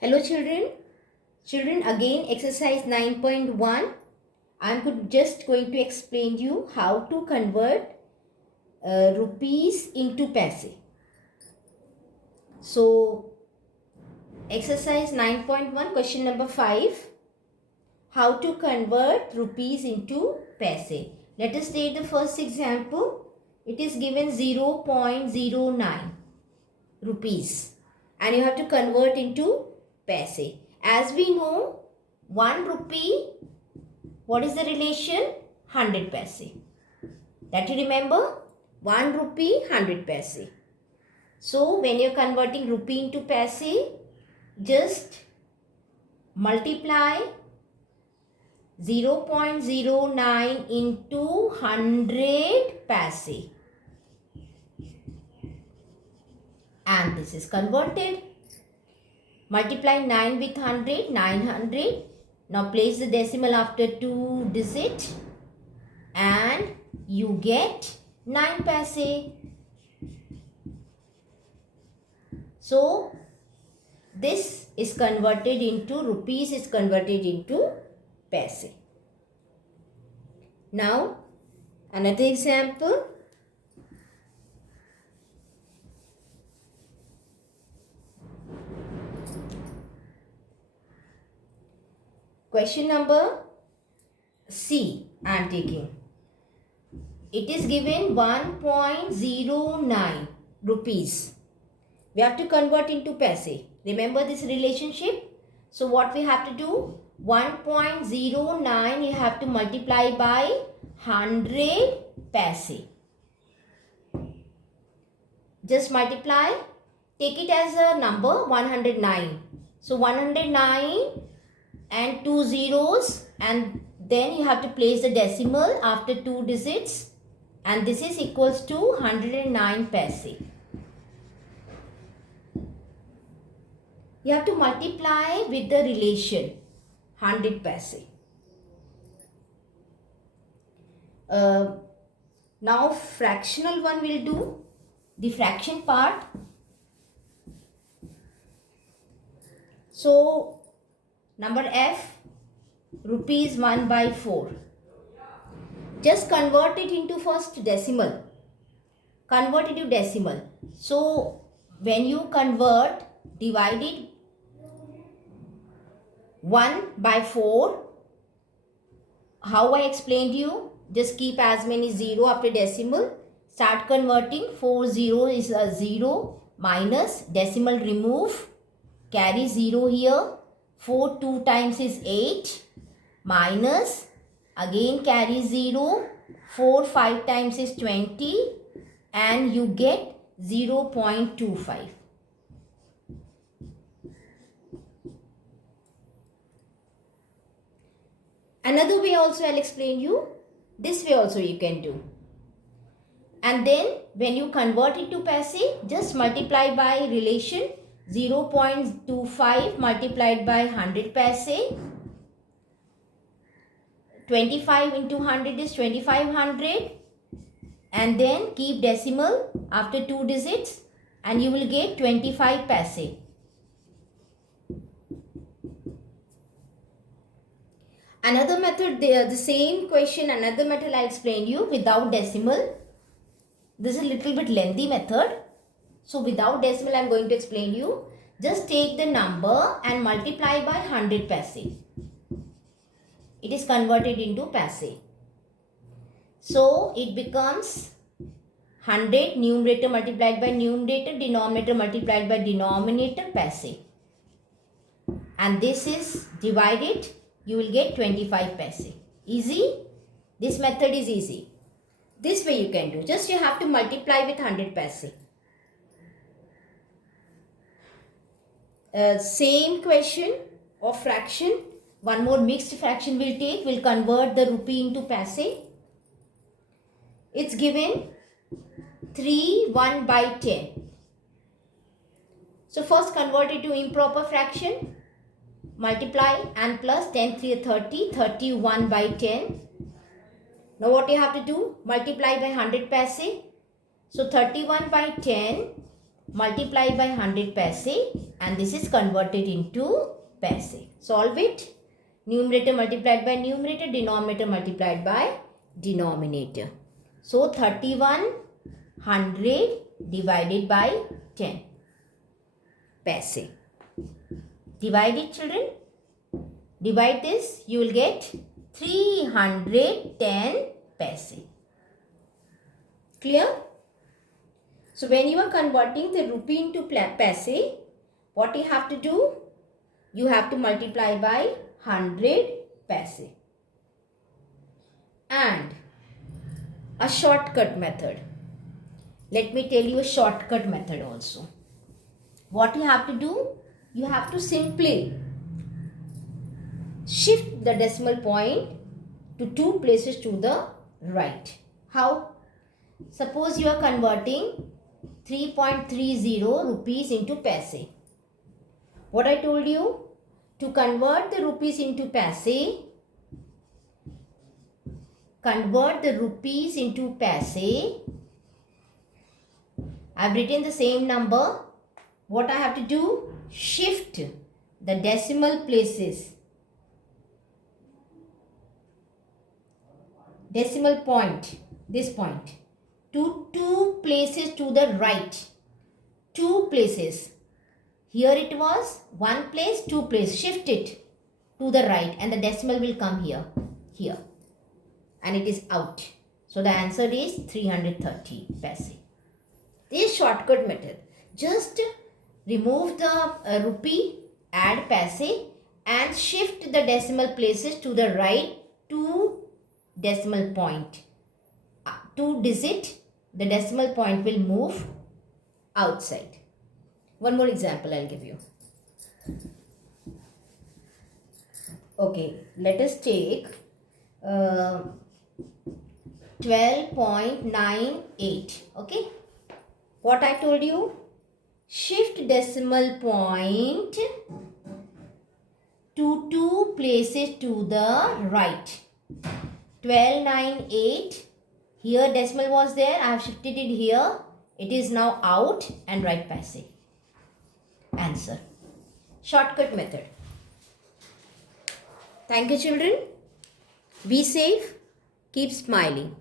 Hello children. Children, again exercise 9.1. I'm just going to explain you how to convert rupees into paise. So exercise 9.1 question number 5. How to convert rupees into paise. Let us take the first example. It is given 0.09 rupees and you have to convert into paise. As we know, 1 rupee, what is the relation? 100 paise. That you remember? 1 rupee, 100 paise. So when you are converting rupee into paise, just multiply 0.09 into 100 paise. And this is converted. Multiply 9 with 100, 900. Now place the decimal after 2 digits and you get 9 paise. So this is converted into rupees, is converted into paise. Now another example. Question number C I am taking. It is given 1.09 rupees. We have to convert into paise. Remember this relationship? So what we have to do? 1.09 you have to multiply by 100 paise. Just multiply. Take it as a number 109. So 109 and 2 zeros, and then you have to place the decimal after 2 digits, and this is equals to 109 paise. You have to multiply with the relation 100 paise. Now fractional one will do, the fraction part. So number F, rupees 1/4. Just convert it into first decimal. Convert it to decimal. So when you convert, divide it 1/4. How I explained you, just keep as many 0 after decimal. Start converting. 4 0 is a 0, minus decimal remove, carry 0 here. 4 2 times is 8, minus again carry 0. 4 5 times is 20 and you get 0.25. Another way also I'll explain you. This way also you can do. And then when you convert it to paise, just multiply by relation 0.25 multiplied by 100 paise. 25 into 100 is 2500, and then keep decimal after 2 digits and you will get 25 paise. Another method, the same question, another method I'll explain you without decimal. This is a little bit lengthy method. So without decimal I am going to explain you. Just take the number and multiply by 100 paise. It is converted into paise. So it becomes 100 numerator multiplied by numerator, denominator multiplied by denominator paise. And this is divided, you will get 25 paise. Easy? This method is easy. This way you can do. Just you have to multiply with 100 paise. Same question of fraction. One more mixed fraction we'll take. We'll convert the rupee into paise. It's given 3 1/10. So first convert it to improper fraction. Multiply and plus 10 3 30. 31/10. Now what you have to do? Multiply by 100 paise. So 31/10 multiply by 100 paise, and this is converted into paise. Solve it. Numerator multiplied by numerator, denominator multiplied by denominator. So 3100 divided by 10 paise. Divide it, children. Divide this, you will get 310 paise. Clear? So when you are converting the rupee into paise, what you have to do? You have to multiply by 100 paise. And a shortcut method. Let me tell you a shortcut method also. What you have to do? You have to simply shift the decimal point to 2 places to the right. How? Suppose you are converting 3.30 rupees into paise. What I told you? To convert the rupees into paise, I've written the same number. What I have to do? Shift the decimal places. Decimal point, this point, to 2 places to the right. 2 places. Here it was 1 place, 2 place. Shift it to the right and the decimal will come here. And it is out. So the answer is 330 paise. This shortcut method. Just remove the rupee, add paise and shift the decimal places to the right 2 decimal point. 2 digit, the decimal point will move outside. One more example I'll give you. Okay, let us take 12.98. Okay, what I told you? Shift decimal point to 2 places to the right. 1298. Here decimal was there. I have shifted it here. It is now out and write paise. Answer. Shortcut method. Thank you, children. Be safe. Keep smiling.